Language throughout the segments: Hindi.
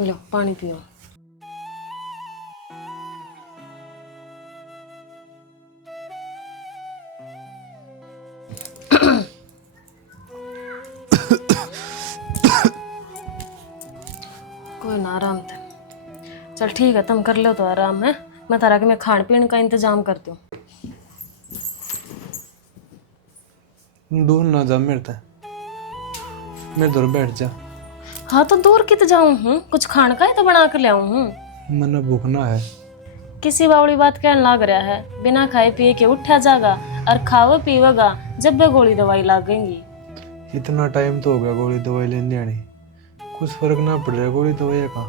लो पानी पियो। कोई ना, आराम थे। चल ठीक है, तुम कर लो तो आराम है। मैं तारा के मैं खान पीने का इंतजाम करती हूँ। दूर ना जा मेरे ते, मेरे दूर बैठ जा। हाँ तो दूर कित जाऊँ हूँ, कुछ खान का ही तो बना कर ले आऊँ हूँ। मना भूखना है। किसी बावड़ी बात कहने लाग रहा है, बिना खाए पिए के उठा जागा और खावे पीवेगा जब भी गोली दवाई लागेंगी। इतना टाइम तो हो गया गोली दवाई लेने आनी, कुछ फर्क ना पड़ रहा गोली दवाई का।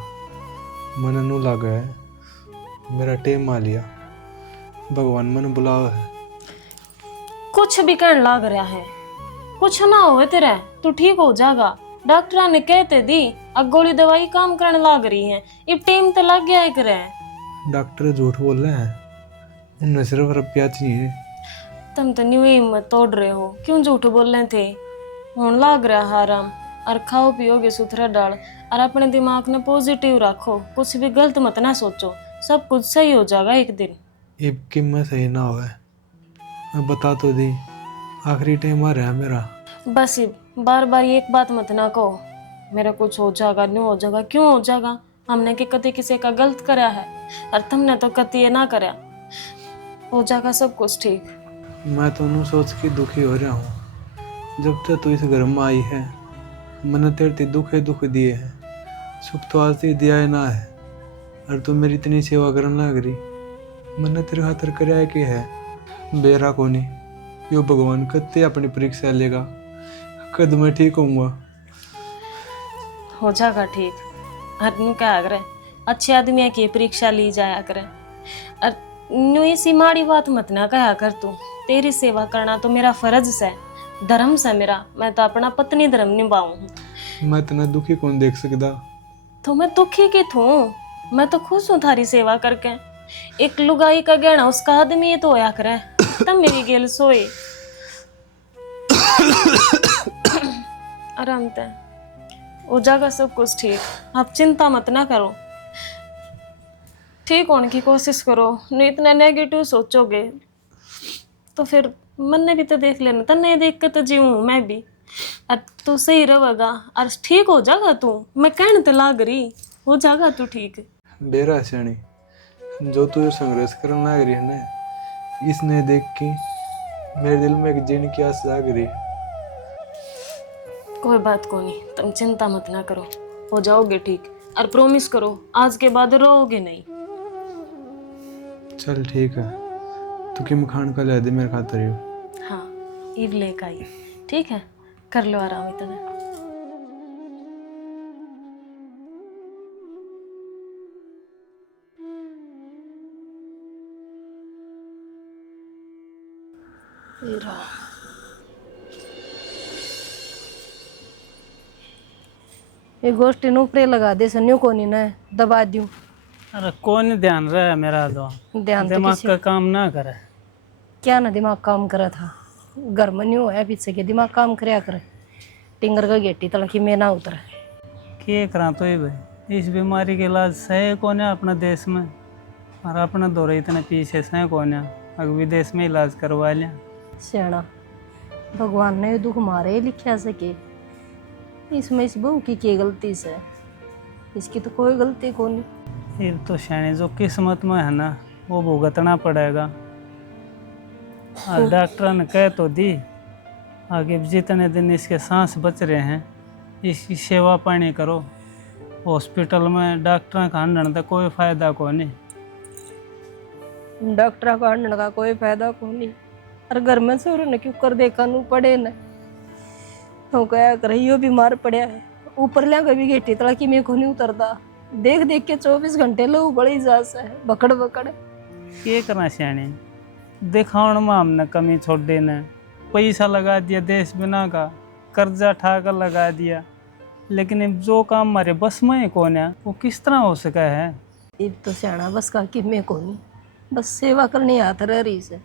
मन नू लग है, मेरा टेम आ लिया, भगवान मन बुलावा है। कुछ भी कहने लाग रहा है, कुछ ना होवे तेरे, तू ठीक हो जाएगा। डॉक्टर ने कहते दी अब गोली दवाई काम करने लाग रही है, अब टाइम तो लग गया है करे। डॉक्टर झूठ बोल रहे हैं, उन्हें सिर्फ रुपया चाहिए। तुम तो न्यू हिम्मत तोड़ रहे हो, क्यों झूठ बोल रहे थे। होने लाग रहा आराम, और खाओ पियोगे सुथरा डाल, और अपने दिमाग ने पॉजिटिव रखो, कुछ भी गलत मत ना सोचो, सब कुछ सही हो जाएगा एक दिन। अब कीमत सही ना हो, मैं बता तो दी, आखिरी टाइम आ रहा है मेरा। बस बार बार एक बात मत ना कहो, मेरा कुछ हो जाएगा, न्यू हो जाएगा, क्यों हो जाएगा। हमने के कति किसी का गलत करा है, और तुमने तो कति ये ना करा। हो जाएगा सब कुछ ठीक। मैं तो नू सोच के दुखी हो रहा हूँ, जब तक तू इस घर में आई है मैंने तेरे दुख ही दुख दिए हैं, सुख तो आज तक दिया ही ना है। और तू मेरी इतनी सेवा करने लग रही, मैंने तेरे खातर कराया के है। बेरा कोनी यो भगवान कत्ते अपनी परीक्षा लेगा, कद मैं ठीक होऊंगा। हो जाएगा ठीक। हर न्यू क्या करे, अच्छे आदमी की परीक्षा ली जाया करे, और न्यू इसी माड़ी बात मत ना कहा कर तू। तेरी सेवा करना तो मेरा फर्ज से, धर्म से मेरा, मैं तो अपना पत्नी धर्म निभाऊं। मैं इतना दुखी कौन देख सकता। तो मैं दुखी की थू, मैं तो खुश हूँ थारी सेवा करके। एक लुगाई का गहना उसका आदमी ये तो होया करे, तब मेरी गेल सोए। आराम ते हो जाएगा सब कुछ ठीक, आप चिंता मत ना करो। ठीक होने की कोशिश करो, नहीं इतना नेगेटिव सोचोगे तो फिर मन ने भी तो देख लेना, तन्ने देख के तो जीऊँ मैं भी। अब तू सही रहेगा और ठीक हो जाएगा तू, मैं कहने तो लाग रही, हो जाएगा तू ठीक। बेरा श्रेणी जो तू संघर्ष करने लग रही है ना, इसने देख के मेरे दिल में एक जीने की आस जाग रही। कोई बात को नहीं, तुम चिंता मत ना करो, हो जाओगे ठीक, और प्रॉमिस करो आज के बाद रोओगे नहीं। चल ठीक है, तू किम खान का ले दे मेरे खातर यो। हाँ ईव लेकर आई, ठीक है, कर लो आराम इतना। ये गोष्टी ऊपरे लगा दे सन्यू कोनी ना दबा दूं। अरे कौन ध्यान रहा मेरा तो ध्यान तो दिमाग किसी का काम ना करे। क्या ना दिमाग काम करा था, घर में न्यू है पीछे के दिमाग काम करया करे। टिंगर का गेटी तलखी में ना उतरे। के करा तो ही भाई, इस बीमारी के इलाज सही कौन है अपने देश में, और अपने दौरे इतने पीछे सही कौन है, अगर विदेश में इलाज करवा लिया। सियाणा भगवान ने दुख मारे लिखा सके, इसमें इस बहू की गलती से, इसकी तो कोई गलती को नहीं। ये तो शायद जो किस्मत में है ना वो भुगतना पड़ेगा। और डॉक्टर ने कह तो दी आगे जितने दिन इसके सांस बच रहे हैं इसकी सेवा पानी करो। हॉस्पिटल में डॉक्टर का हंडन तो कोई फायदा को नहीं। डॉक्टर का हंडन का कोई फायदा को नहीं, और घर में से उन्होंने क्यों कर देखा नू पड़े न तो क्या कर यो बीमार पड़या है, ऊपर लिया कभी गेटी तला की मैं को नहीं उतरता, देख देख के 24 घंटे लो बड़ी जास है बकड़ बकड़। ये करना सियाने दिखाउन में हमने कमी छोड़ देना, पैसा लगा दिया देश बिना का, कर्जा ठाकर लगा दिया, लेकिन अब जो काम हमारे बस में ही कौन है वो किस तरह हो सका है। अब तो सियाणा बस का कि मैं को नहीं, बस सेवा करनी हाथ रह रही से।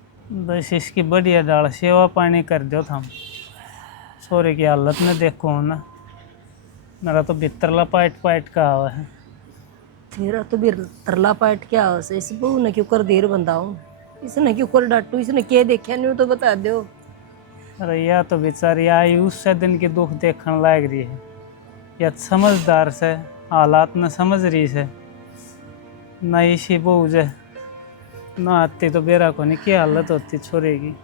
बस इसकी बढ़िया डाल सेवा पानी कर दो हम। सोरे की हालत में देखो ना, मेरा तो भितरला पाइट पाइट का हुआ है। तेरा तो भी तरला पाट क्या हो से इस बहू ने क्यों कर देर बंदाऊं इसने क्यों कर डांटू इसने क्या देखा नहीं तो बता दो। अरे या तो बेचारी आई उससे दिन की दुख देखने लायक रही है, या समझदार से हालात न समझ रही से ना इसी बहू जे ना आती तो बेरा को नहीं क्या हालत होती छोरे की।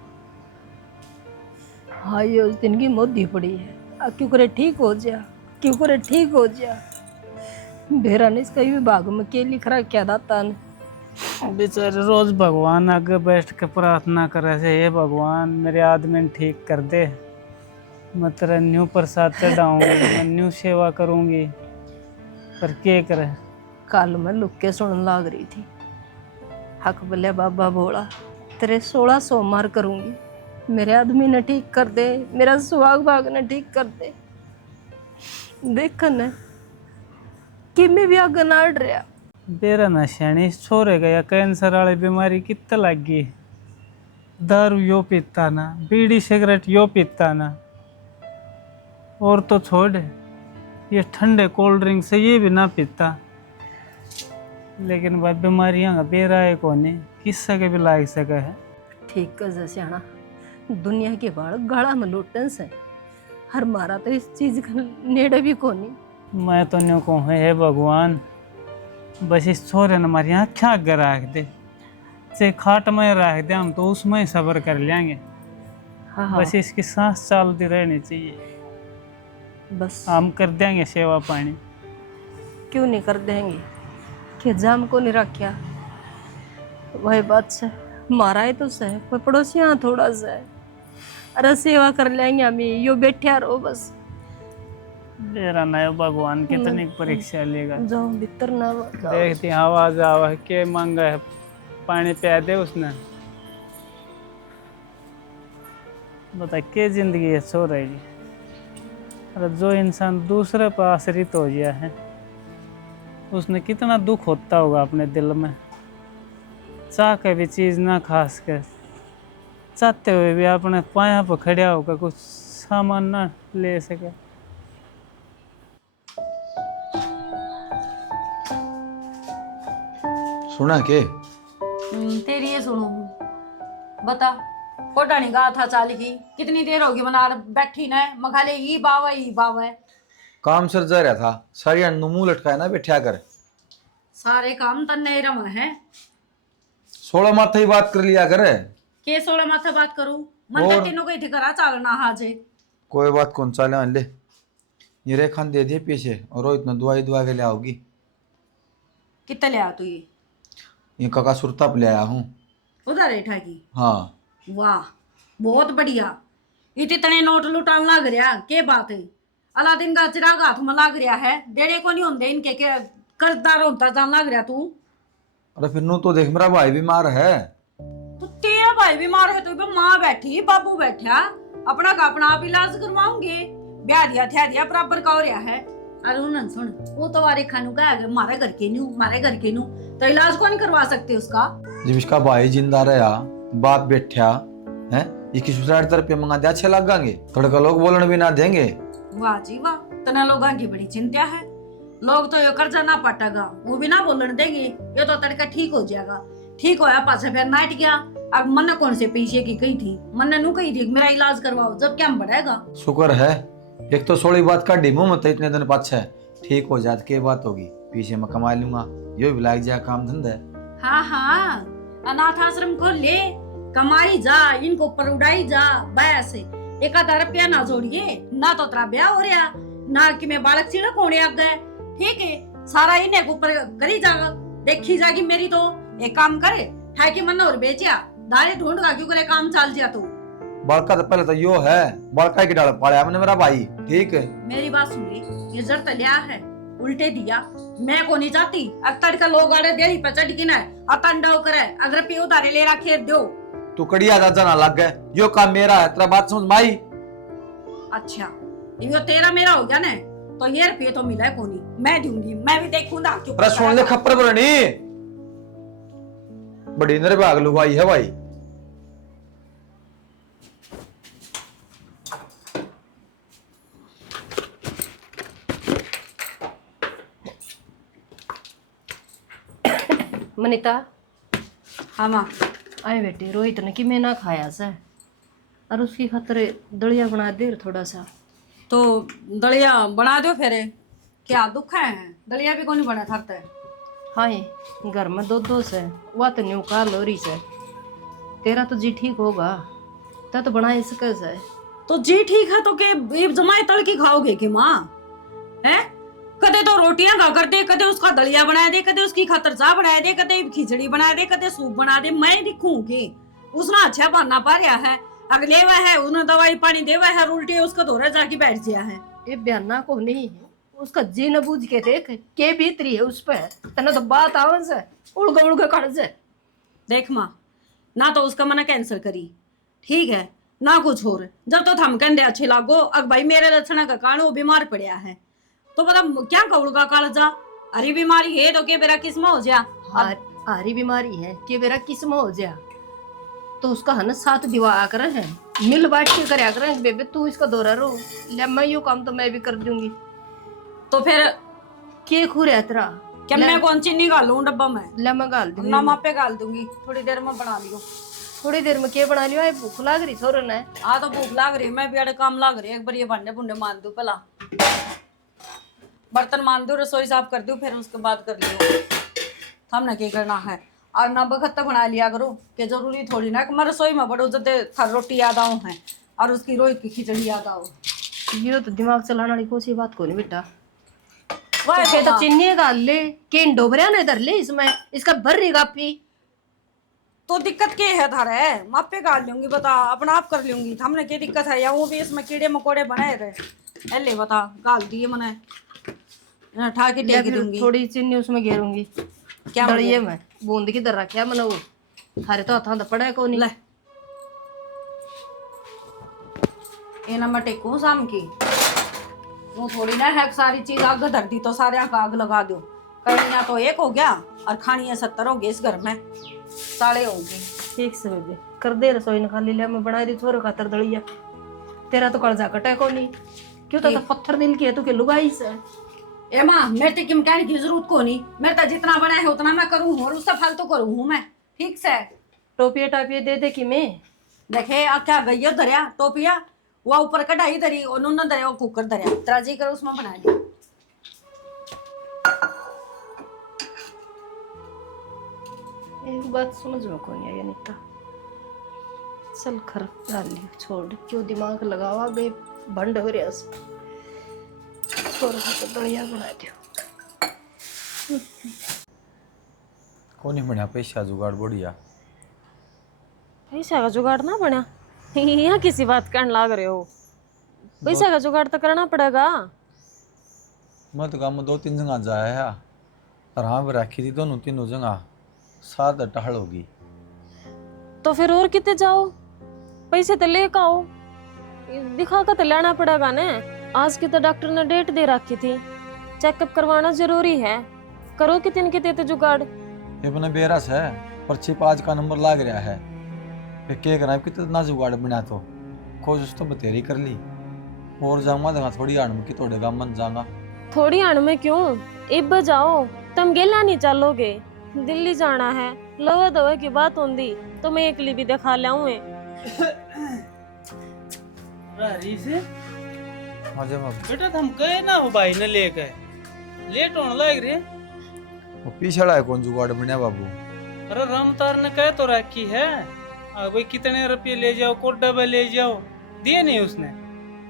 हाँ ये उस दिन की मोदी पड़ी है क्यों करे ठीक हो जा क्यों करे ठीक हो जा। बेरा ने इसका भी भाग में के लिख रहा क्या दाता ने। बेचारे रोज भगवान आगे बैठ के प्रार्थना करे से, हे भगवान मेरे आदमी ने ठीक कर दे, मैं तेरा न्यू प्रसाद चढ़ाऊंगी, मैं न्यू सेवा करूंगी, पर क्या करे। कल मैं लुक के सुनने लाग रही थी हक बल्ले बाबा बोला तेरे 16 सोमवार करूंगी, मेरे आदमी ने ठीक कर दे, मेरा सुहाग भाग ने ठीक कर दे। देख न कि मैं भी आगे नाड़ रहा। बेरा नशानी छोरे गया कैंसर वाली बीमारी कितना लग गई, दारू यो पीता ना, बीड़ी सिगरेट यो पीता ना, और तो छोड़ ये ठंडे कोल्ड ड्रिंक से ये भी ना पीता, लेकिन भाई बीमारियां का बेरा है कोने किस्सा के भी लाग सके है। ठीक कर जैसे आना दुनिया के बाढ़ गाड़ा में लुटन से हर मारा तो इस चीज का नेड़े भी कोनी। मैं तो न्यू कहूँ हे भगवान बस इस छोरे ने हमारी आँखें आगे रख दे, से खाट में रख दे हम तो उसमें ही सब्र कर लेंगे। हाँ बस इसकी सांस चलती रहनी चाहिए, बस हम कर देंगे सेवा पानी। क्यों नहीं कर देंगे कि जाम को नहीं रखा वही बात से मारा है तो सह कोई पड़ोसी यहाँ थोड़ा सा है। अरे सेवा कर लेंगे हम यो बैठे रहो बस। मेरा नया भगवान कितनी परीक्षा लेगा। जाओ भीतर ना जाओ। देखती आवाज आवा के मांगा है, पानी पिया दे उसने। बता के जिंदगी है सो रहेगी। अरे जो इंसान दूसरे पर आश्रित हो गया है उसने कितना दुख होता होगा अपने दिल में, चाह के भी चीज ना खास कर, चाहते हुए भी अपने पाया पर खड़ा होकर कुछ सामान ना ले सके। सुना के तेरी ये सुनू बता कोटानी गा था चाल की कितनी देर होगी मना बैठी न मखाले ई बावा काम सर जा रहा था सारी मुंह लटकाया ना बैठा कर। सारे काम तन्ने रम है 16 माथा ही बात कर लिया कर। के 16 माथा बात करूं मन और? तो तीनों कहीं ठिकाना चालना हाजे कोई बात कौन चाले ले ये रेखान दे दिए पीछे और रोहित ने दुआई दुआ के ले आओगी। कितने ले आ तू ये काका सुरता पे ले आया हूँ। उधर रेठा की हाँ वाह बहुत बढ़िया इतने नोट लुटान लग रहा के बात है अलादीन का चिराग हाथ में लग रहा है देने को नहीं होंगे इनके के कर्जदार होता जान लग रहा तू। अरे फिर नू तो देख मेरा भाई बीमार है। तो तेरा भाई बीमार है तो माँ बैठी बाबू बैठा अपना का अपना आप इलाज करवाऊंगे ब्याह दिया बराबर का हो रहा है। अरे उन्होंने सुन वो तो वारे खानू का है मारे घर के नू तो इलाज को नहीं करवा सकते उसका। जब इसका भाई जिंदा रहा बाप बैठा है इसकी सुसाइड तरफ मंगा दिया 6 लाख गांगे तड़का लोग बोलने भी ना देंगे। वाह जी वाह तना लोगों की बड़ी चिंता है लोग तो ये कर्जा ना पटेगा वो भी ना बोलने देंगे ये तो तड़का ठीक हो जाएगा ठीक होया पाछे फिर नाट गया। अब मन कौन से पैसे की कही थी मन नू कही थी मेरा इलाज करवाओ जब क्या बढ़ेगा। शुक्र है एक तो सोड़ी बात का डिमो मत इतने दिन पाछे ठीक हो जात के बात होगी पीछे मैं कमा लूंगा यो भी लाग जाए काम धंधा। हाँ अनाथ आश्रम खोल ले कमाई जा इनको ऊपर उड़ाई जा बस 1000 रुपया ना जोड़िए ना तो तेरा ब्याह हो रहा ना कि मैं बालक छिड़क होने आ गए ठीक है सारा इन्हें ऊपर करी जाएगा देखी जाएगी मेरी तो एक काम करे ठाकी मन और बेचिया दाले ढूंढगा क्यों करे काम चल जा तू। बड़का तो पहले तो यो है बड़का की डाल पाया मैंने मेरा भाई ठीक है। मेरी बात सुन ली ये जर तलिया है उल्टे दिया मैं को नहीं चाहती अक्तर का लोग आड़े देरी पर चढ़ की ना अतंडा करे अगर पे उधारे ले रखे दो तू कड़िया दादा ना लग गए यो काम मेरा है तेरा बात समझ माई। अच्छा ये तेरा मेरा हो गया ना तो ये रुपये तो मिला है कोनी मैं दूंगी मैं भी देखूंगा क्यों। अरे सुन ले खप्पर बरनी बड़ी निर्भाग लुगाई है भाई। मनीता हाँ माँ। आए बेटे, रोहित ने कि मैं ना खाया से और उसकी खातर दलिया बना दे थोड़ा सा। तो दलिया बना दो फिर। क्या दुख है, दलिया भी कौन बना था। हाँ ये घर में दो से वह तो न्यू का लोरी से तेरा तो जी ठीक होगा तो बना सके से। तो जी ठीक है तो के जमाए तल की खाओगे कि माँ है। कदे तो रोटियां खा कर दे, कदे उसका दलिया बना दे, कदे उसकी खातर चाह बना दे, कदे खिचड़ी बना दे, कदे सूप बना दे। मैं दिखूंगी उसने अच्छा बनना पा रहा है। अगले वह है उसने दवाई पानी देवा है, उल्टी उसका धोरा जाके बैठ गया है। ये बयाना को नहीं है, उसका जी न बूझ के देख के भीतरी है उस पर तना तो बात आवन से उड़ के खड़ से। देख माँ, ना तो उसका मना कैंसिल करी ठीक है, ना कुछ और। जब तो थम कहते अच्छे लागो अग भाई मेरे लक्षण का कारण वो बीमार पड़ा है तो पता क्या कौड़गा कालजा। अरे बीमारी है तो के बेरा किस्म हो जा। हारी बीमारी है कि मेरा किस्म हो जा तो उसका है ना साथ दिवा कर है मिल बांट के करया कर। बेबे तू इसका दौरा रो ले, मैं यू काम तो मैं भी कर दूंगी। तो फिर के खुरे तेरा क्या मैं कौन चीनी गालूं डब्बा में? ले मैं गाल दूंगी ना मापे गाल दूंगी, थोड़ी देर में बना लियो। थोड़ी देर में के बना लियो? भूख लाग रही छोरन है। हाँ तो भूख लाग रही, मैं भी अड़े काम लाग रही। एक बार ये भांडे भुंडे मान दू, पहला बर्तन मान दू, रसोई साफ कर दू, फिर उसके बाद कर लियो। हमने क्या करना है और ना बखत बना लिया करो कि जरूरी थोड़ी ना कि मैं रसोई में बड़ो जब थर रोटी याद आऊँ है और उसकी रोई की खिचड़ी याद आओ। ये तो दिमाग चलाने वाली कोई बात को नहीं बेटा। वह तो तो चिन्नी गाल ले के डोबरिया ने धर ले इसमें इसका भर रही गापी। तो दिक्कत क्या है थारे? मापे गाल लूंगी, बता अपना आप कर लूंगी। हमने क्या दिक्कत है? या वो भी इसमें कीड़े मकोड़े बनाए रहे ले बता गाल दिए मैंने ठा के टेक दूंगी। थोड़ी चीनी उसमें घेरूंगी क्या दलिए में बूंद की दर रखा मैंने वो थारे तो हाथों पड़ा है को नहीं। ले ये ना मैं टेकूं शाम की वो थोड़ी ना है सारी चीज आग धर दी तो सारे का आग लगा दो। कड़ियाँ तो एक हो गया और खानियाँ 70 हो गई इस घर में, साड़े होगी। ठीक से बेबे कर दे रसोई ने खाली ले मैं बना दी छोरे खातर दलिया। तेरा तो कर्जा कटा को नहीं क्यों तो पत्थर दिल की है तू के लुगाई से। ए माँ मेरे तो किम कहने की जरूरत को नहीं, मेरे तो जितना बना है उतना मैं करूँ और उससे फालतू करूँ हूँ मैं ठीक से। टोपिया टापिया दे दे कि मैं देखे क्या गई धरिया टोपिया वो ऊपर कढ़ाई धरी और नून धरे वो कुकर धरिया तेरा जी कर उसमें बना लिया। एक बात समझ में कौन आई अनिता। चल खर डाल लियो छोड़ क्यों दिमाग लगावा बे भंड हो रहा से छोड़ तो दलिया बना दियो। कौन ही बढ़िया पैसा जुगाड़ बढ़िया। पैसा का जुगाड़ ना बना यहाँ किसी बात करने लाग रहे हो। पैसा का जुगाड़ तो करना पड़ेगा। मैं तो काम 2-3 जगह जाया है और हाँ भी रखी थी दोनों तीनों जगह 7 टहल होगी। तो फिर और कितने जाओ, पैसे तो लेकर आओ, दिखा कर तो लेना पड़ेगा ने। आज की तो डॉक्टर ने डेट दे रखी थी, चेकअप करवाना जरूरी है। करो कितने तो जुगाड़। ये अपने बेरस है पर्ची 5 का नंबर लाग रहा है फिर क्या करा कितना जुगाड़ बना तो कोशिश तो बतेरी कर ली और जाऊंगा देखा थोड़ी आड़ की तोड़ेगा मन जाऊंगा। थोड़ी आड़ में क्यों, इब जाओ। तुम गेला नहीं चलोगे, दिल्ली जाना है, लवा दवा की बात होंगी तो मैं एकली भी दिखा लाऊं। मजे में बेटा हम गए ना वो भाई ने ले गए लेट होने लग रहे। वो पीछड़ा है कौन जुगाड़ बना बाबू। अरे रामतार ने कह तो रखी है भाई कितने रुपये ले जाओ को डब्बे ले जाओ, दिए नहीं उसने।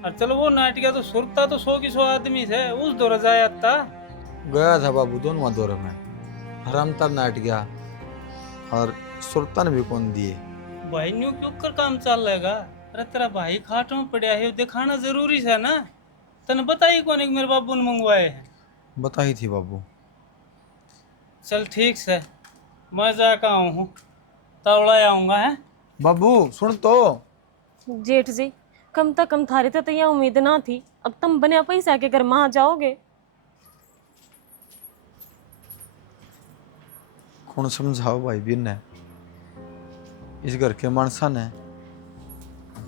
और चलो वो नाटिका तो सुरता तो 100 की 100 आदमी थे उस दौर जाया था। गया था बाबू दोनों दौर में हरामतर नाट गया और सुल्तान भी कौन दिए। भाई न्यू क्यों कर काम चल रहेगा। अरे तेरा भाई खाटों में पड़ा है दिखाना जरूरी है ना। तने बताई कौन एक मेरे बाबू ने मंगवाए हैं। बताई थी बाबू। चल ठीक है मैं जाकर आऊँ हूँ तवड़ा आऊँगा है। बाबू सुन तो जेठ जी कम तो कम थारी तो यहाँ उम्मीद ना थी, अब तुम बने पैसा के घर वहां जाओगे। कौन समझाओ भाई भी ने इस घर के मानसा ने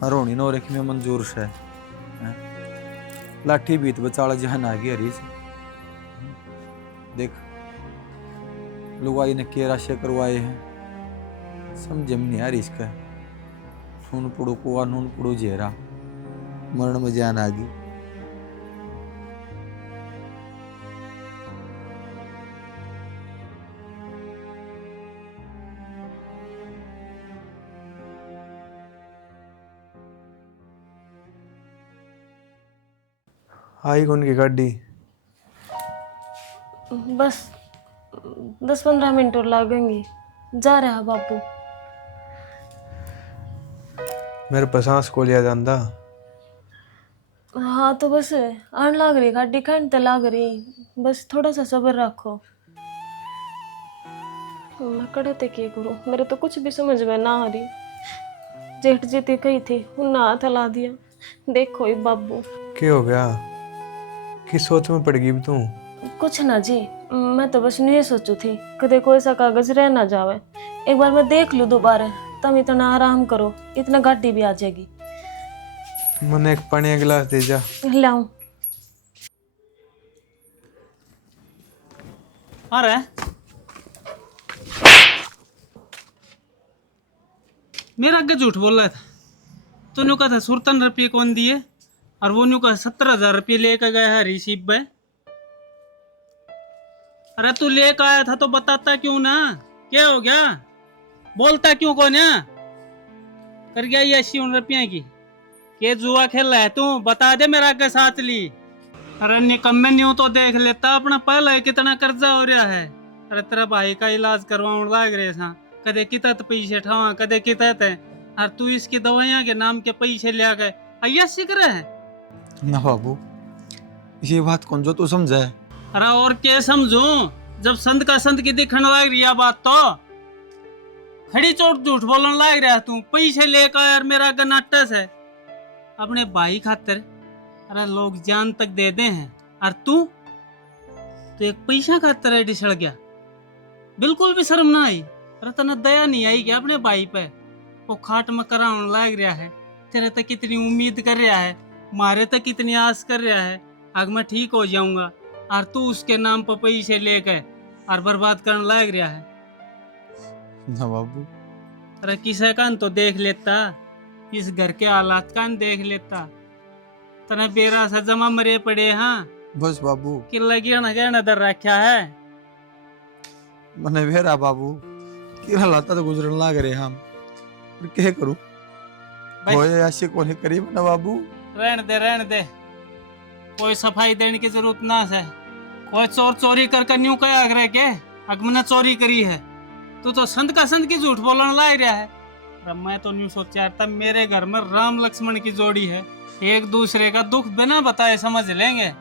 रोनी नो रेख में मंजूर से लाठी बीत बचाला जहन आ गई हरी से देख लुगाई ने के राशे करवाए हैं, समझ में नहीं आ रही इसका। नून पुड़ू कुआ नून पुड़ू जेरा, मरण में जान आ गई। आई कौन की गाड़ी? बस 10-15 मिनट और लगेंगे। जा रहा बापू। मेरे पास सांस को लिया जाता। हाँ तो बस आन लाग रही गाड़ी, घंटे लाग रही, बस थोड़ा सा सब्र रखो। मैं कड़ते क्या करूँ, मेरे तो कुछ भी समझ में ना आ रही। जेठ जी थी कही थी, उन्हें हाथ हिला दिया। देखो ये बाबू। क्या हो गया? किस सोच में पड़ गई तू? कुछ ना जी, मैं तो बस ये सोचू थी कदे कोई सा कागज रह ना जावे। एक बार मैं देख लूँ दोबारा, तुम इतना आराम करो, इतना गाड़ी भी आ जाएगी। मैंने एक पानी का गिलास दे जा। लाऊं? अरे मेरा आगे झूठ बोल रहा था। तूने कहा था 57 रुपये कौन दिए, और वो न्यू कहा 17,000 रुपये लेकर गया है रिसीव में। अरे तू लेकर आया था तो बताता क्यों ना? क्या हो गया? बोलता क्यों कौन है? कर गया ये 80 रुपये की। के जुआ खेल रहा है तू? बता दे मेरा आगे साथ ली। अरे निकम्मे न्यू तो देख लेता अपना, पहला ही कितना कर्जा हो रहा है। अरे तेरा भाई का इलाज करवाने लाग रहे था, कदे कितत पैसे ठावा कदे कितत है, और तू इसकी दवाइयां के नाम के पैसे ले गए। अय्या सीख रहे है ना बाबू, ये बात कौन जो तू समझा है? अरे और क्या समझू, जब संत का संत की दिखने लग रही है बात तो खड़ी चोट झूठ बोलने लग रहा तू। पैसे लेकर यार मेरा गनाटस है अपने भाई खातर। अरे लोग जान तक दे दे हैं, और तू तो एक पैसा खातर है डिसड़ गया। बिल्कुल भी शर्म ना आई। अरे तना दया नहीं आई क्या अपने भाई पे? वो खाट में कराने लग रहा है, तेरे तक कितनी उम्मीद कर रहा है, मारे तक कितनी आस कर रहा है अगर मैं ठीक हो जाऊंगा, और तू उसके नाम पर पैसे लेकर और बर्बाद करने लग रहा है। ना बाबू, अरे किसे कान तो देख लेता, इस घर के हालात कान देख लेता। तना बेरा सा जमा मरे पड़े हाँ बस बाबू, कि लगी ना दर रखा है। मने भेरा बाबू कि हालात तो गुजरन लाग रहे हम, पर क्या करूं? भाई- होए ऐसे कोने करीब ना बाबू। रहने दे, कोई सफाई देने की जरूरत ना है। कोई चोर चोरी कर न्यू कया आग्रह के अगमने चोरी करी है, तू तो संत का संत की झूठ बोलने लग रहा है। और मैं तो न्यू सोचा था मेरे घर में राम लक्ष्मण की जोड़ी है, एक दूसरे का दुख बिना बताए समझ लेंगे,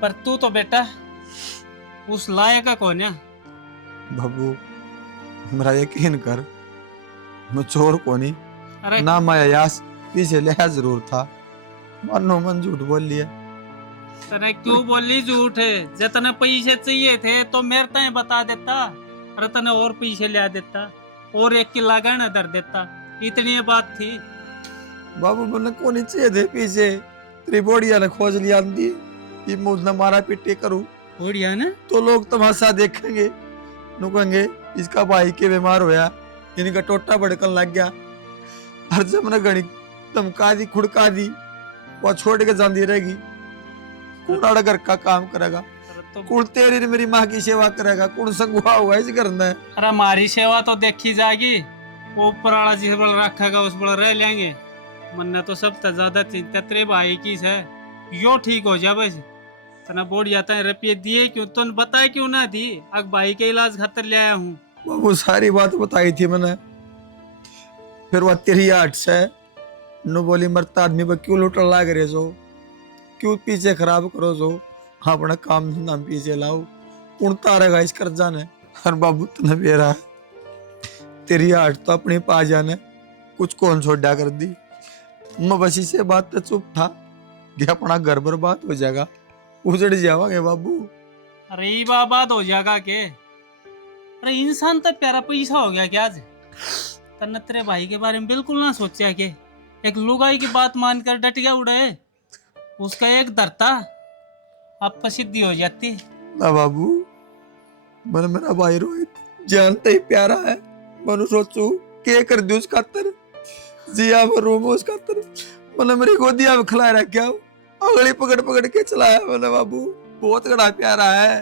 पर तू तो बेटा उस लायक का कौन है? बाबू मेरा यकीन कर, मैं चोर कोनी अरे ना, मैं यास पीछे लिया जरूर था, मनो मन झूठ बोल लिया। तने क्यों बोली झूठ है? जितने पैसे चाहिए थे तो मेरे तय बता देता, अरे तने और पैसे लिया देता, और एक किला गहना धर देता, इतनी बात थी। बाबू मैंने कोनी चाहिए थे पीछे, तेरी बोड़िया ने खोज लिया दी, ये मुझ न मारा पिट्टी करूं बढ़िया ना? तो लोग तमाशा देखेंगे, नु कहेंगे इसका भाई के बीमार होया, इनका टोटा भड़कन लग गया। हर जब मैंने घड़ी धमका दी खुड़का दी, वो छोड़ के जाती रहेगी। कौन आड़ा घर का काम करेगा? अरे तो कौन तेरी मेरी माँ की सेवा करेगा? कौन संगवा हुआ इस घर में? अरे हमारी सेवा तो देखी जाएगी, वो ऊपर वाला जिस बल रखेगा उस बल रह लेंगे। मन्ना तो सब ज्यादा चिंता तेरे भाई की है, यो ठीक हो जा बस। तना बोर्ड जाता है रुपये दिए क्यों, तुम बताए क्यों ना दी? अग भाई के इलाज खातर ले आया हूँ। बाबू सारी बात बताई थी मैंने, फिर वह तेरी आठ से नु बोली मरता आदमी पर क्यों लुटन लाग रहे सो, क्यों पीछे खराब करो सो, अपना काम धंधा पीछे लाओ, उन तारेगा इस कर्जा ने। हर बाबू तने बेरा तेरी आठ तो अपनी पा जाने कुछ कौन छोड़ा कर दी। मैं बस इसे बात पे चुप था कि अपना घर बर्बाद हो जाएगा, उजड़ जावांगे बाबू। अरे ये बात हो जाएगा के? अरे इंसान तो प्यारा पैसा हो गया क्या आज? तन्ने तेरे भाई के बारे में बिल्कुल ना सोचा के एक लुगाई की बात मानकर डट गया उड़े, उसका एक धरता आप प्रसिद्धि हो जाती। ना बाबू, मन मेरा भाई रोहित जानते ही प्यारा है। मनु सोचू के कर दी उस खातर, जिया मरू उस खातर। मैंने मेरी गोदिया में खिलाया रखा, अगली पकड़ पकड़ के चलाया मैंने। बाबू बहुत बड़ा प्यारा है।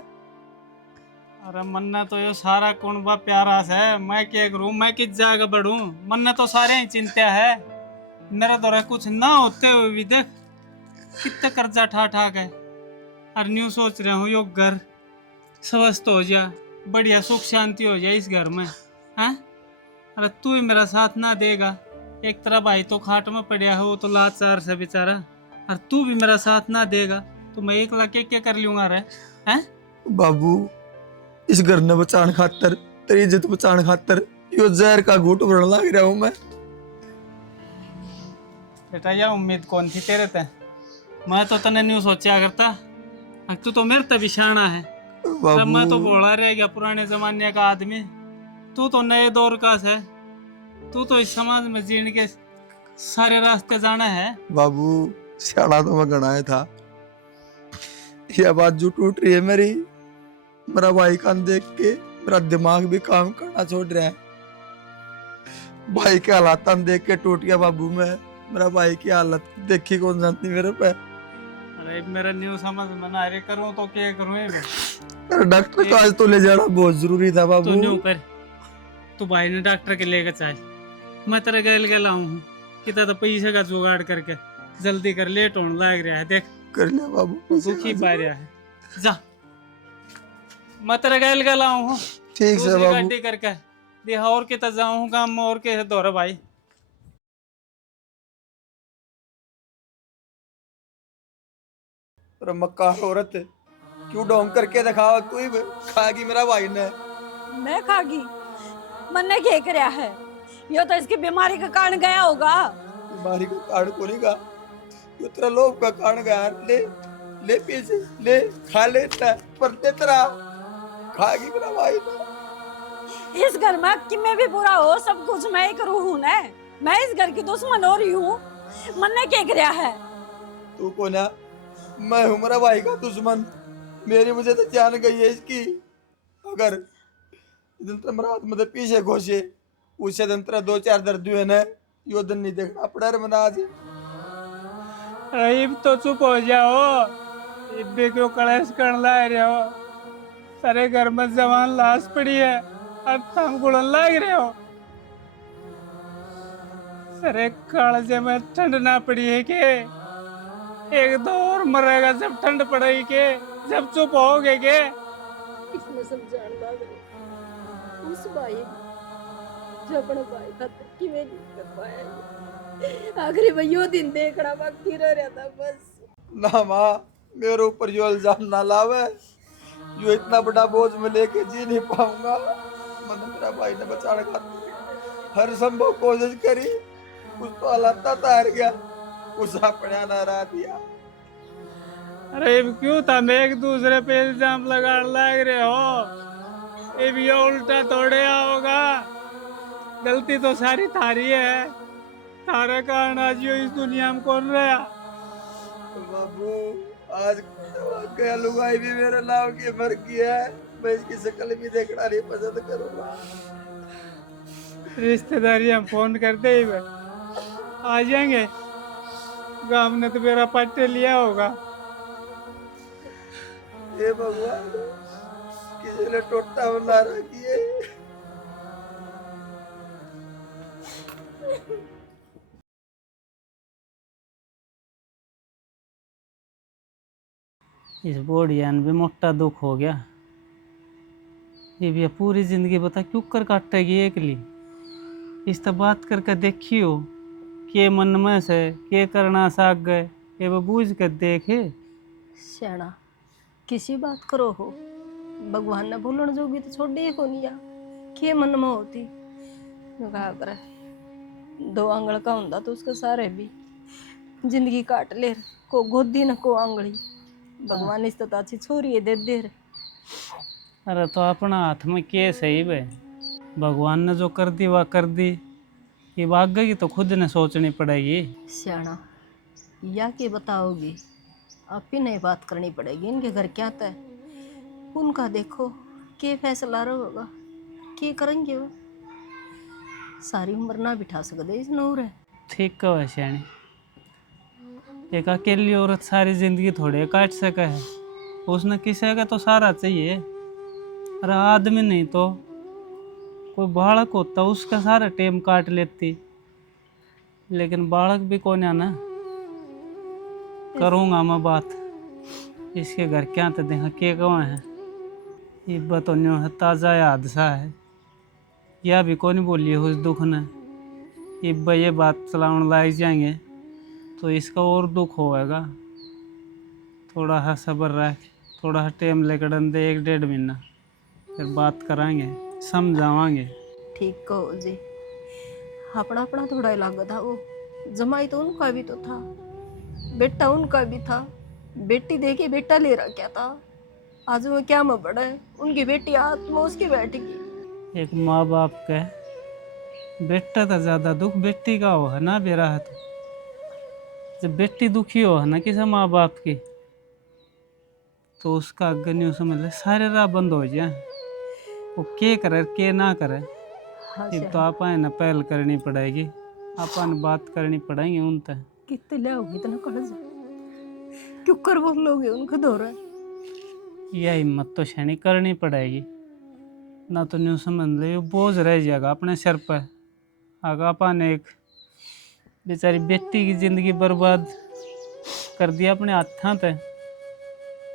अरे मन्ने तो यो सारा कुणबा प्यारा से, मैं क्या करूं, मैं किस जाएगा बढ़ूं, मन्ने तो सारे ही चिंता है। मेरा तो कुछ ना होते हुए भी देख कितना कर्जा ठा ठा के, और न्यू सोच रहा हूँ यो घर स्वस्थ हो जा, बढ़िया सुख शांति हो जाए इस घर में, हैं? अरे तू ही मेरा साथ ना देगा। एक तरह भाई तो खाट में पड़ा है, वो तो लाचार से बेचारा, और तू भी मेरा साथ ना देगा तो मैं एक लाख क्या कर लूंगा रे, हैं? बाबू इस घर ने बचाने खातर, तेरी इज्जत बचाने खातर यो जहर का घूंट भरने लग रहा हूं मैं। बेटा यह उम्मीद कौन थी तेरे ते, मैं तो तने न्यू सोचा करता, अब तू तो मेरे ते भी शाना है। तब मैं तो भोला रह गया, पुराने जमाने का आदमी, तू तो नए दौर का है। तू तो इस समाज में जीने के सारे रास्ते जाना है। बाबू सियाड़ा तो मैं गणाया था, यह बात जो टूट रही है मेरी, मेरा भाई कान देख के मेरा दिमाग भी काम करना छोड़ रहा है। भाई के हालात देख के टूट गया बाबू मैं। मेरा भाई की हालत देखी कौन जानती मेरे पे। अरे मेरा न्यू समझ में ना अरे करूं तो क्या करूं ये मैं? अरे डॉक्टर को आज तो ले जाना बहुत जरूरी था बाबू। तू न्यू कर, तू भाई ने डॉक्टर के लेकर चाहे, मैं तेरे गैल के लाऊं हूँ कितना तो पैसे का जुगाड़ करके, जल्दी कर, लेट होने लग रहा है देख। कर लिया बाबू, दुखी पा रहा है, जा मैं तेरे गैल के लाऊं हूँ। ठीक से दूसरी बाबू। गाड़ी करके देखा और कितना जाऊं काम में, और कैसे दौरा भाई। अरे मक्का औरत क्यों डोंग करके दिखाओ, तू ही खागी मेरा भाई ने। मैं खागी? मन्ने क्या करया है? यो तो इसकी बीमारी का कारण गया होगा। बीमारी का कारण को नहीं का, यो तेरा लोभ का कारण गया। ले ले पीछे ले, खा लेता पर तेरा खागी मेरा भाई ने। इस घर में कि मैं भी बुरा हो, सब कुछ मैं ही करूँ हूँ ना। मैं इस घर की दुश्मन हो रही हूँ। मन्ने क्या करया है? तू को ना, मैं हूँ मेरा भाई का दुश्मन। मेरी वजह से जान गई है इसकी। अगर दिन तेरा हाथ में पीछे घोषे, उससे दिन तेरा 2-4 दर्द हुए ना, यो दिन नहीं देखना पड़ा रे मना आज। अब तो चुप हो जाओ, अब भी क्यों कलेश करने लग रहे हो? सारे घर में जवान लाश पड़ी है, अब तुम गुड़न लग रहे हो। सारे कालजे में ठंड ना पड़ी है के? एक दो और मरेगा जब ठंड पड़ेगी के, जब चुप होगे के? इसने समझान लग रही उस भाई जो अपने भाई खातर किवें नहीं कर पाया। आखिरी में यो दिन देखना बाकी रह रहा था बस। ना माँ, मेरे ऊपर यो इल्जाम ना लावे। यो इतना बड़ा बोझ में लेके जी नहीं पाऊंगा। मैंने मेरा भाई ने बचाने का हर संभव कोशिश करी, कुछ तो हालात हार गया, कुछ अपना ना रहा दिया। अरे अब क्यों तुम एक दूसरे पे इल्जाम लगाने लग रहे हो? अब ये उल्टा तोड़े होगा, गलती तो सारी थारी है। थारे कारण आज यो इस दुनिया में कौन रहा? बाबू आज गया लुगाई भी मेरे नाम की मर गया है। मैं इसकी शक्ल भी देखना नहीं पसंद करूंगा। रिश्तेदारी हम फोन करते ही आ जाएंगे। गांव ने तो मेरा पट्टे लिया होगा। ये भगवान किसी ने टोटा बना रखी है। इस बोढ़ियान भी मोटा दुख हो गया। ये भी पूरी जिंदगी बता क्यों कर काटेगी एकली। इस तो बात करके देखियो के मन में से के करना साग गए, ये वो बूझ कर देखे। श्याणा किसी बात करो हो, भगवान ने बोलन जोगी तो छोड़ दिए को नहीं के मन में होती। कहा करे 2 आंगल का होंदा तो उसके सारे भी जिंदगी काट ले, को गोदी न को आंगली। भगवान इस तो अच्छी छोरी दे दे। अरे तो अपना हाथ में के सही बे, भगवान ने जो कर दी वह कर दी, ये भाग गई तो खुद ने सोचनी पड़ेगी। श्याणा या के बताओगी, आप ही नहीं बात करनी पड़ेगी। इनके घर क्या तय, उनका देखो के फैसला होगा के करेंगे वो सारी उम्र ना बिठा सकते इस नूर है। ठीक कहो श्याणी, एक अकेली औरत सारी जिंदगी थोड़े काट सके है, उसने किसी का तो सहारा चाहिए। अरे आदमी नहीं तो कोई बालक होता उसका सारा टेम काट लेती, लेकिन बालक भी कौन है ना। करूँगा मैं बात, इसके घर क्या तो देखा के कौन है। ये बतौनियों है ताज़ा हादसा है, यह भी कौन बोली उस दुख ने। ये बात चलाने लायक जाएंगे तो इसका और दुख होएगा। थोड़ा सा सब्र रख, थोड़ा सा टाइम लेकर दे, 1-1.5 महीना, फिर बात कराएंगे, समझावांगे। ठीक कहो जी, अपना अपना थोड़ा ही लागत था वो। जमाई तो उनका भी तो था, बेटा उनका भी था, बेटी देके बेटा ले रहा क्या था। आज वो क्या में बड़ा है, उनकी बेटी आत्मा उसकी बैठेगी। एक माँ बाप का बेटा तो ज़्यादा दुख बेटी का हो है ना बेरा है। तो जब बेटी दुखी हो है ना किसी माँ बाप की, तो उसका अग्नि समझ ले सारे राह बंद हो जाए। वो के करे के ना करे, हाँ ये तो आप ना पहल करनी पड़ेगी, अपन बात करनी पड़ेगी उन तक। कितने ले आओगे इतना कर्ज, क्यों कर वो लोगे उनका दौरा। यह हिम्मत तो शैनी करनी पड़ेगी, ना तो न्यू समझ ले बोझ रह जाएगा अपने सिर पर। अगर अपन एक बेचारी बेटी की जिंदगी बर्बाद कर दिया अपने हाथों पे,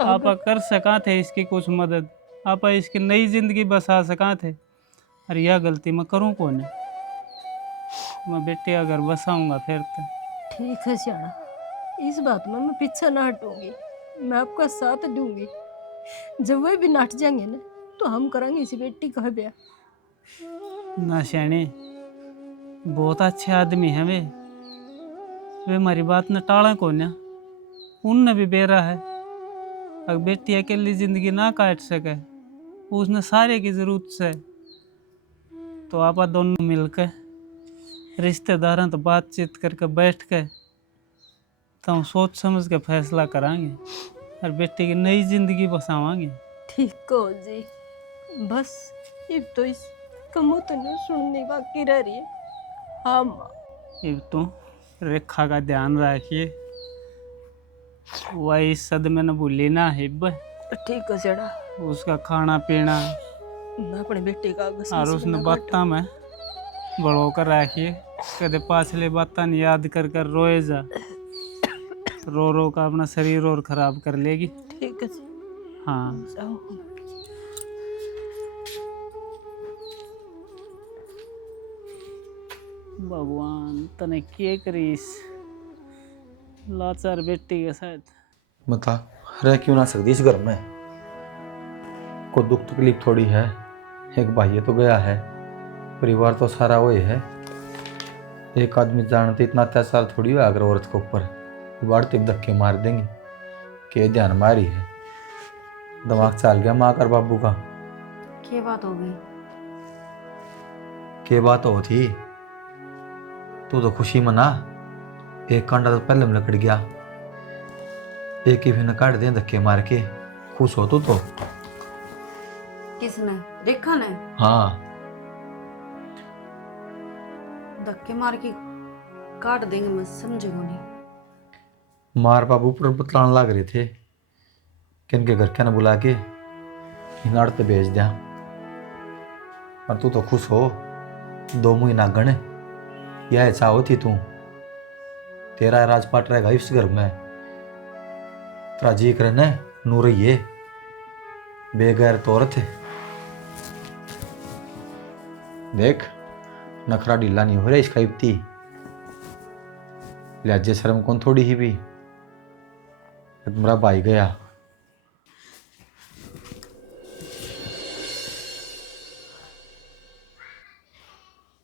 आप कर सका थे इसकी कुछ मदद, आप इसकी नई जिंदगी बसा सका थे। अरे यह गलती मैं करूँ कौन है, मैं बेटी अगर बसाऊंगा फिर तो। ठीक है सियाड़ा, इस बात में मैं पीछे ना हटूंगी, मैं आपका साथ दूंगी। जब वे भी नट जाएंगे ना तो हम करेंगे इसी बेटी का ब्याह। ना शैनी, बहुत अच्छे आदमी हैं वे हमारी बात न टाला कौन है, उनने भी बेरा है। अगर बेटी अकेली जिंदगी ना काट सके, उसने सारे की जरूरत से, तो आप दोनों मिलकर रिश्तेदारों तो बातचीत करके बैठ के तो सोच समझ के फैसला करांगे और बेटी की नई जिंदगी बसावांगे। ठीक कहो जी, बस अब तो इस कमो तो नहीं सुनने बाकी रह रही है। हाँ माँ, अब तो रेखा का ध्यान रखिए, वही सदमे न भूली ना हिब। ठीक है सियाड़ा, उसका खाना पीना मैं अपने बेटे का और उसने बाता में बड़ो कर रखिए, कदे पाछले बाता नहीं याद कर कर रोए जा, रो रो का अपना शरीर और खराब कर लेगी। ठीक है जी, हाँ जाओ। भगवान तने के करीस लाचार बेटी के साथ। बता रह क्यों ना सकती इस घर में, को दुख तकलीफ थोड़ी है। एक भाई तो गया है, परिवार तो सारा वही है। एक आदमी जानते इतना अत्याचार थोड़ी हुआ अगर औरत के ऊपर, बढ़ते धक्के मार देंगे। के ध्यान मारी है, दिमाग चल गया माँ कर बाबू का। क्या बात हो गई? के बात हो थी, तू तो खुशी मना। एक कांडा तो पहले में लकड़ गया, एक ही फिर काट दे धक्के मार के, खुश हो तू तो। किसने? रेखा ने? हाँ, धक्के मार के काट देंगे, मैं समझूंगा नहीं। मार बाबू पर बतलाने लग रहे थे कि इनके घर क्या ना बुला के हिंगाड़ पे भेज दिया। और तू तो खुश हो, 2 महीना गण यह चाहो थी तू, तेरा राजपाट रहेगा इस घर में। तेरा जी करे न नू रहिए बेगैर तोरत। देख नखरा ढीला नहीं हो रहा इसका इब्ती, लज्जे शर्म कौन थोड़ी ही भी। मेरा भाई गया,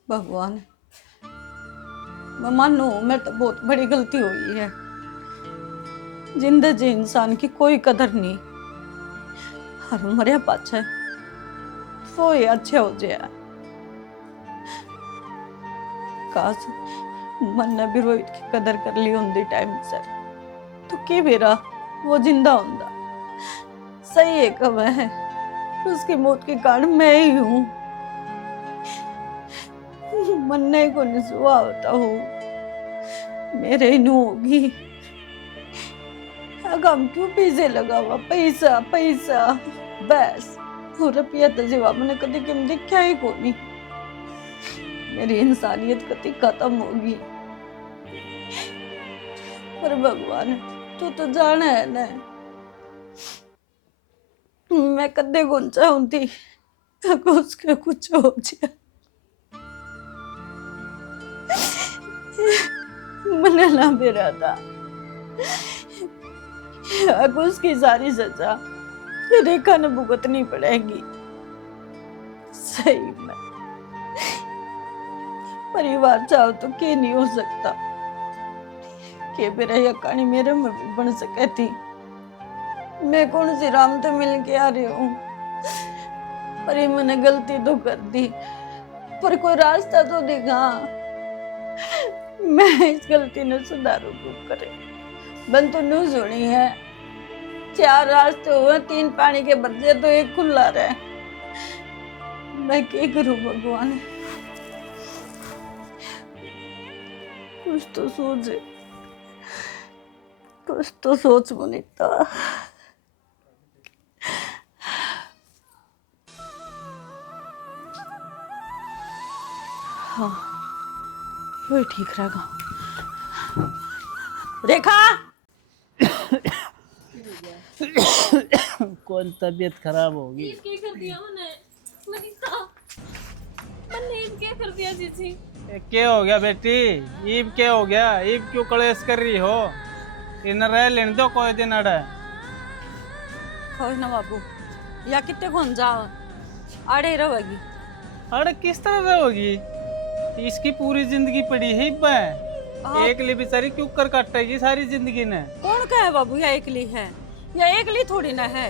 भगवान मैं मानू मेरे तो बहुत बड़ी गलती हुई है। जिंदे जी इंसान की कोई कदर नहीं, और मरिया पाछे वो ही अच्छे हो जाए। काश मन ने भी रोहित की कदर कर ली होंगी टाइम से, तो के बेरा वो जिंदा होंदा। सही है कब है उसकी मौत के कारण मैं ही हूँ। मरने को नहीं सुहा होता हूँ, मेरे ही नु होगी। हम क्यों पीछे लगा हुआ पैसा पैसा बस, वो रुपया तो जीवा मैंने कभी किम देखा ही को नहीं। मेरी इंसानियत कभी खत्म होगी। पर भगवान तू तो जाना है ना, मैं कदे कौन चाहती उसके कुछ हो जाए। मैंने ना मेरा था अब उसकी सारी सजा रेखा ने भुगतनी पड़ेगी। सही में परिवार चाहो तो क्या नहीं हो सकता कि मेरा यह कहानी मेरे में भी बन सके थी। मैं कौन सी राम तो मिल के आ रही हूँ, पर ये मैंने गलती तो कर दी, पर कोई रास्ता तो दिखा मैं इस गलती ने सुधारू करे। बन तो न्यू सुनी है 4 रास्ते हुए, 3 पानी के बदले तो 1 खुला रहे। मैं क्या करूं भगवान, कुछ तो सोच, कुछ तो सोच मुनीता। हाँ वही ठीक रहेगा। रेखा कौन तबीयत खराब होगी? क्या कर दिया मैंने मनीता, मैंने क्या कर दिया जीजी? क्या हो गया बेटी? ईब क्या हो गया? ईब क्यों कलेश कर रही हो? इन रह लेने दो कोई दिन अड़े। कोई ना बाबू, या कितने कौन जाओ अड़े रहेगी। अरे किस तरह रहोगी? इसकी पूरी जिंदगी पड़ी है इब एक लिए बेचारी क्यों कर काटेगी सारी जिंदगी ने। कौन कहे बाबू या एकली है, या एकली थोड़ी ना है,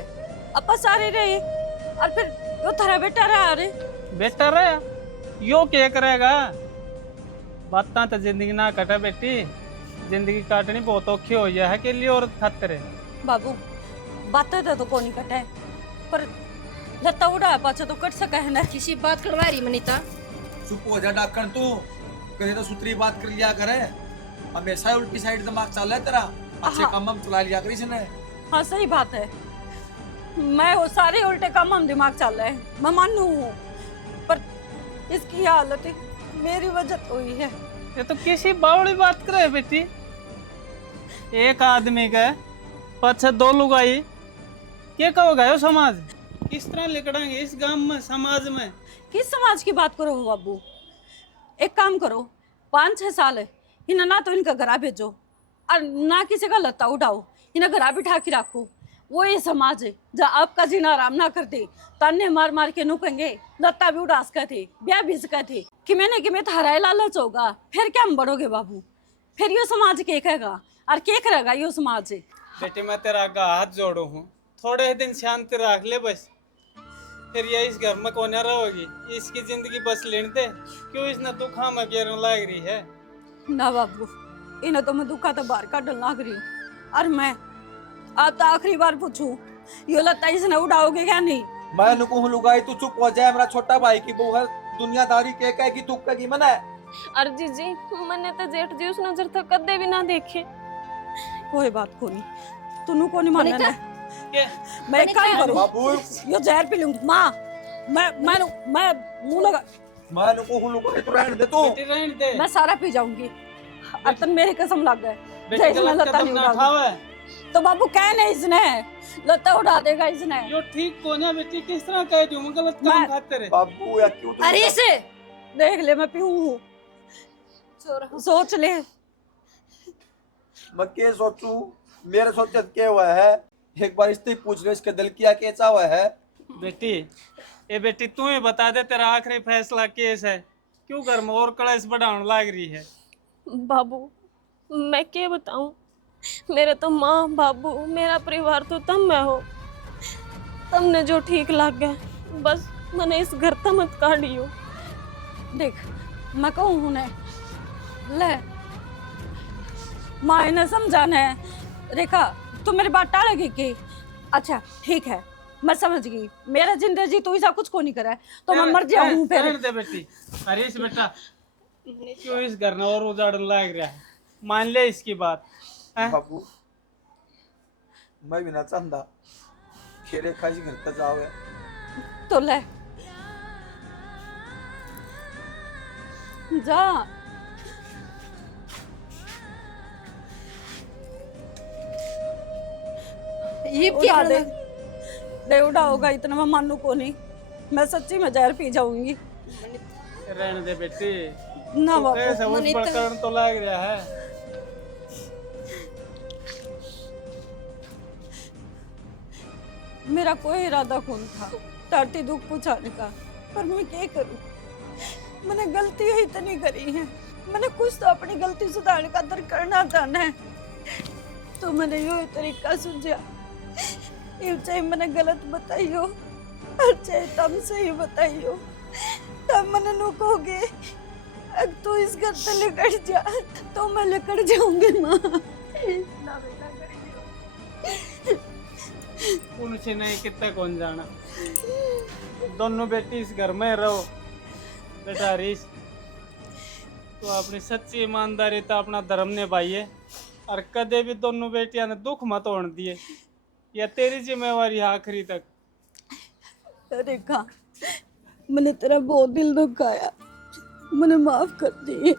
अपा सारे रहे और फिर वो थारा बेटा रहा। अरे बेटा रहा यो क्या करेगा? बात तो जिंदगी ना कटे बेटी, जिंदगी काटनी बहुत औखी हो जाए के लिए और खातिर। बाबू बातें तो कौन नहीं कटे, पर लता उड़ा पाछा तो कट सका है ना। किसी बात करवा रही मनीता? चुप हो जा डाकण तू, कहीं तो सूत्री बात कर लिया करे, हमेशा उल्टी साइड दिमाग चल रहा है तेरा। अच्छे काम हम चला लिया करी इसने। हाँ सही बात है, मैं वो सारे उल्टे काम हम दिमाग चल रहे हैं, मैं मानू हूँ, पर इसकी हालत मेरी वजह तो हुई है। ये तो किसी बावड़ी बात करे बेटी। एक आदमी का पाछे 2 लुगाई, क्या कहोगा यो समाज? किस तरह लिकड़ेंगे इस गांव में समाज में? किस समाज की बात करो बाबू? एक काम करो, 5-6 साल है इन्हें ना तो इनका घरा भेजो और ना किसी का लत्ता उठाओ, इन्हें घरा बिठा के रखो। वो ये समाज है जहाँ आपका जीना आराम ना करते, ताने मार मार के नुकेंगे, लत्ता भी उड़ा सके थे, ब्याह भी सके थे कि मैंने हराए लालच होगा। फिर क्या हम बढ़ोगे बाबू? फिर यो समाज क्या कहेगा और क्या करेगा यो समाज? बेटी मैं तेरा आगे हाथ जोड़ू हूँ, थोड़े दिन शांति रख ले बस। फिर ये इस घर में कौन रहोगी? इसकी जिंदगी बस लेने दे, क्यों इसने दुखा में गिरने लग रही है? ना बाबू, इन्हें तो मैं दुखा तो बाहर का डल लग रही हूँ, और मैं आप तो आखिरी बार पूछूं, यो लत्ता इसने उड़ाओगे क्या नहीं? मैं नुकू लुगाई, तू चुप हो जाए। मेरा छोटा भाई की बहू है, दुनियादारी के कहेगी तू कहेगी मना है। अरे जीजी मैंने तो जेठ जी उस नजर तक कदे भी ना देखे। कोई बात को नहीं, तू को नहीं मानना है। मैं एक काम करूं, बाबू यो जहर पी लूं। माँ मैं मुंह लगा, मैं नुकू लुगाई, तू रहने दे तू। बेटी रहने दे। मैं सारा पी जाऊंगी। अब तक मेरी कसम लग गए, बेटी जैसे मैं गलत लत्ता कदम नहीं ना उड़ाऊंगी। उठावे। तो बाबू कह नहीं इसने लत्ता उड़ा देगा इसने। यो ठीक को ना बेटी, किस तरह कह दूं मैं गलत काम खाते रहे? बाबू या क्यों तू अरे से देख ले मैं पीऊं हूँ, सोच ले। मैं क्या सोचूं? मेरे सोचत क्या हुआ है? एक बार इससे पूछ ले इसके दिल किया कैसा हुआ है। बेटी ए बेटी तू ही बता दे, तेरा आखिरी फैसला केस है, क्यों घर में और कलेश बढ़ाने लग रही है? बाबू मैं क्या बताऊं, मेरे तो माँ बाबू मेरा परिवार तो तम में हो, तमने जो ठीक लग गया बस मैंने इस घर तक मत काढ़ियो। देख मैं कहूँ हूँ ने ले माँ इन्हें समझाना है। रेखा तू मेरी बात टालेगी कि अच्छा ठीक है मैं समझ गई, मेरा जिंदगी जी तू ऐसा कुछ को नहीं करा है, तो मैं मर जाऊं फिर। रहने दे बेटी। हरीश बेटा क्यों इस घर में और उजाड़ लग रहा है, मान ले इसकी बात हैं? बाबू मैं भी ना चाहता खेरे खासी घर तक जावे। तो ले जा। ये क्या दे देवड़ा होगा इतना, मैं मानू को नहीं, मैं सच्ची में जहर पी जाऊंगी। रहने दे बेटी, ना तो कैसे उस पर करण तो लग रहा है। मेरा कोई इरादा कौन था तारती दुख पहुंचाने का, पर मैं क्या करूं, मैंने गलती ही इतनी करी है, मैंने कुछ तो अपनी गलती सुधारने का दर करना था ना, तो मैंने यो तरीका सुझा। ये चाहे मैंने गलत बताई हो और चाहे तुम सही बताई हो, तब मैंने नुकोगे अब तू इस घर से लेकर जा, तो मैं लेकर जाऊंगी माँ। ना बेटा उनसे नहीं कितना कौन जाना, दोनों बेटी इस घर में रहो। बेटा हरीश तो अपनी सच्ची ईमानदारी तो अपना धर्म निभाइए, और कदे भी दोनों बेटियां ने दुख मत होने दिए, या तेरी जिम्मेवारी है आखिरी तक। रेखा मैंने तेरा बहुत दिल दुखाया, मैंने माफ कर दिए,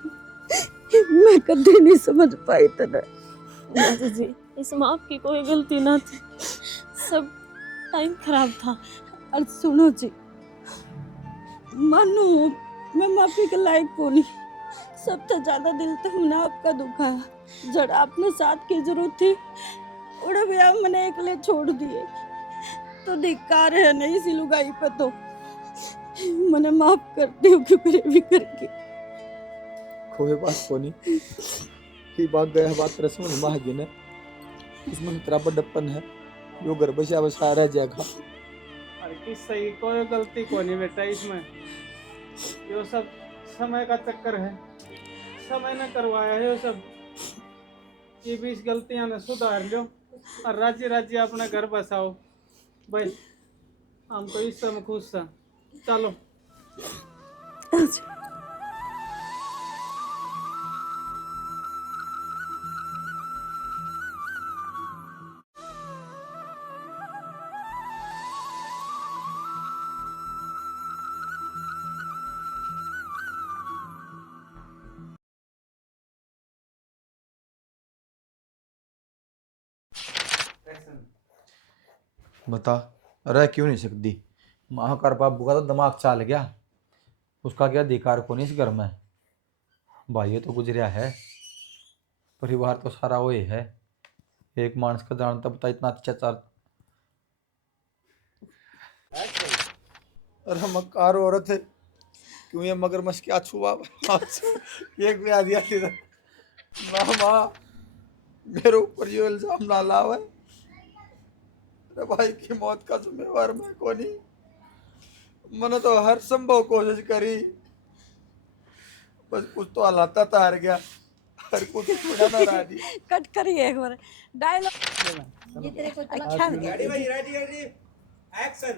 मैं कभी नहीं समझ पाई तेरा। दादी जी इस माँ की कोई गलती ना थी, सब टाइम खराब था। और सुनो जी, मानो मैं माफी के लायक को नहीं, सबसे ज्यादा दिल तक मैंने आपका दुखाया, जब आपने साथ की जरूरत थी उड़े भी आप मैंने अकेले छोड़ दिए, तो धिक्कार है नहीं इसी लुगाई पे, तो मैंने माफ करती हूँ क्यों भी करके। कोई बात को नहीं, की बात गया बात रस्म निभा गई ना, इसमें तेरा बड़प्पन है, यो घर बसा बसा रह जाएगा। अरे किससे की कोई गलती को नहीं बेटा इसमें, ये सब समय का चक्कर है, समय ने करवाया है ये सब। ये भी इस गलतियां ने सुधार लो और राज्य राज्य अपना घर बसाओ भाई, हम तो इस समय खुश हैं। चलो बता रह क्यों नहीं सकती, महाकार बाबू का तो दिमाग चाल गया, उसका क्या अधिकार को नहीं इस घर में। भाई तो गुजरिया है, परिवार तो सारा वही है, एक मानस का जानता बता इतना अत्याचार। अरे मकार औरत है क्यों ये मगरमच्छ क्या छुआ एक भी आदि आती था ना माँ, मेरे ऊपर जो इल्जाम ना लावे, अरे भाई की मौत का जिम्मेवार मैं को नहीं, मैंने तो हर संभव कोशिश करी, बस कुछ तो हालात हार गया, हर कुछ छुड़ा ना रहा दी। कट करिए एक बार डायलॉग, ये तेरे को अच्छा लगे। एक्शन।